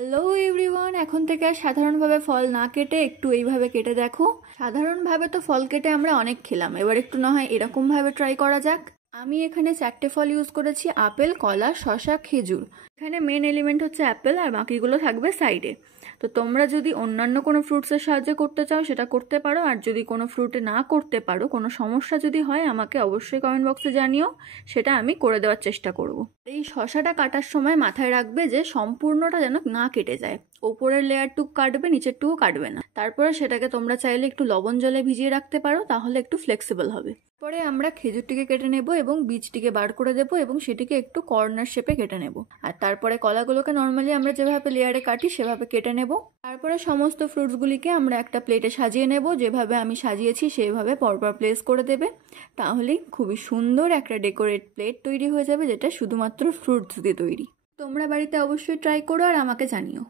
Hello everyone, এখন থেকে আর সাধারণভাবে ফল না কেটে একটু এইভাবে কেটে দেখো। সাধারণভাবে তো ফল কেটে আমরা অনেক খেলাম, এবার একটু না হয় এরকমভাবে ট্রাই করা যাক। আমি এখানে 4টে ফল ইউজ করেছি, আপেল, কলা, শসা, খেজুর। এখানে মেন এলিমেন্ট হচ্ছে অ্যাপেল, আর বাকিগুলো থাকবে সাইডে। তো তোমরা যদি অন্যান্য কোনো ফ্রুটসের সাহায্যে করতে চাও সেটা করতে পারো, আর যদি কোনো ফ্রুটে না করতে পারো, কোনো সমস্যা যদি হয় আমাকে অবশ্যই কমেন্ট বক্সে জানিও, সেটা আমি করে দেওয়ার চেষ্টা করব। এই শসাটা কাটার সময় মাথায় রাখবে যে সম্পূর্ণটা যেন না কেটে যায়, ওপরের লেয়ারটুকু কাটবে, নিচেরটুকু কাটবে না। তারপরে সেটাকে তোমরা চাইলে একটু লবণ জলে ভিজিয়ে রাখতে পারো, তাহলে একটু ফ্লেক্সিবল হবে। পরে আমরা খেজুরটিকে কেটে নেব এবং বীজটিকে বার করে দেবো এবং সেটিকে একটু কর্নার শেপে কেটে নেব। আর তারপরে কলাগুলোকে নর্মালি আমরা যেভাবে লেয়ারে কাটি সেভাবে কেটে নেব। তারপরে সমস্ত ফ্রুটসগুলিকে আমরা একটা প্লেটে সাজিয়ে নেব, যেভাবে আমি সাজিয়েছি সেভাবে পরপর প্লেস করে দেবে। তাহলেই খুবই সুন্দর একটা ডেকোরেট প্লেট তৈরি হয়ে যাবে, যেটা শুধুমাত্র ফ্রুটস দিয়ে তৈরি। তোমরা বাড়িতে অবশ্যই ট্রাই করো আর আমাকে জানিও।